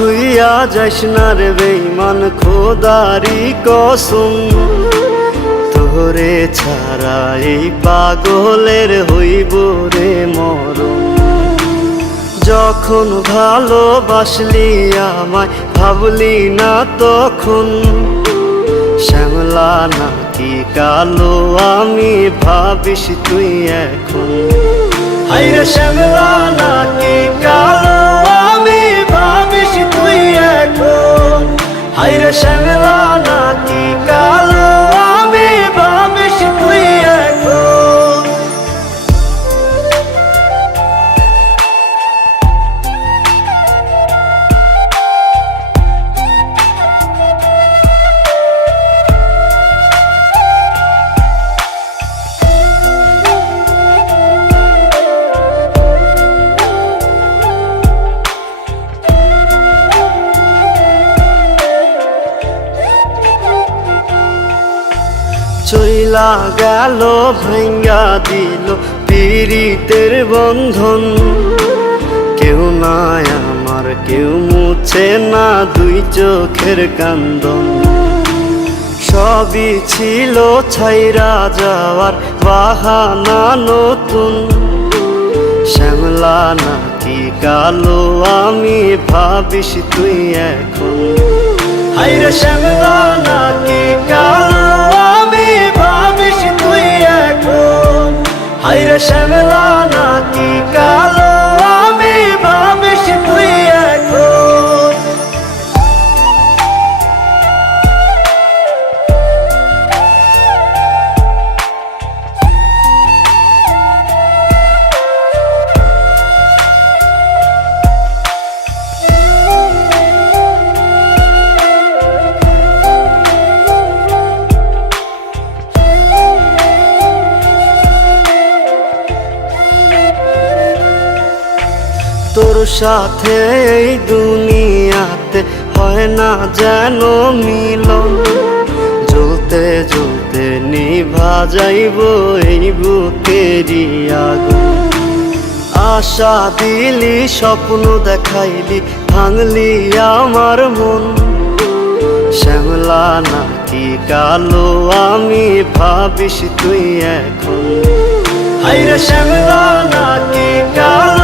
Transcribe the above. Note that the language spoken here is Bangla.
থুইয়া যাইস না রে বেঈমান, খোদারি কসম। তোরে ছাড়া এই পাগলের হইব রে মরণ। যখন ভালোবাসলি আমায় ভাবলি না তখন, শ্যামলা নাকি কালো আমি ভাবিস তুই এখন। হায়রে শ্যামলা নাকি কালো আমি ভাবিস তুই এখন। হায়রে শ্যামলা নাকি কালো আমি ভাবিস তুই এখন। চইলা গেল ভাঙ্গা দিল পীড়িতের বন্ধন। কেউ নাই আমার, কেউ মুছে না দুই চোখের কান্দন। সবই ছিল ছাইরা যাওয়ার বাহানা নতুন। শ্যামলা নাকি কালো আমি ভাবিস তুই এখন। হায়রে শ্যামলা নাকি কালো আমি ভাবিস তুই এখন। হায়রে শ্যামলা নাকি কালো আমি ভাবিস তুই এখন। তোর সাথে এই দুনিয়াতে হয় না যেন মিলন। জ্বলতে জ্বলতে নিভা যাইব এই বুকেরই আগুন। আশা দিলি, স্বপ্ন দেখাইলি, ভাঙলি আমার মন। শ্যামলা নাকি কালো আমি ভাবিস তুই এখন। হায়রে শ্যামলা নাকি কালো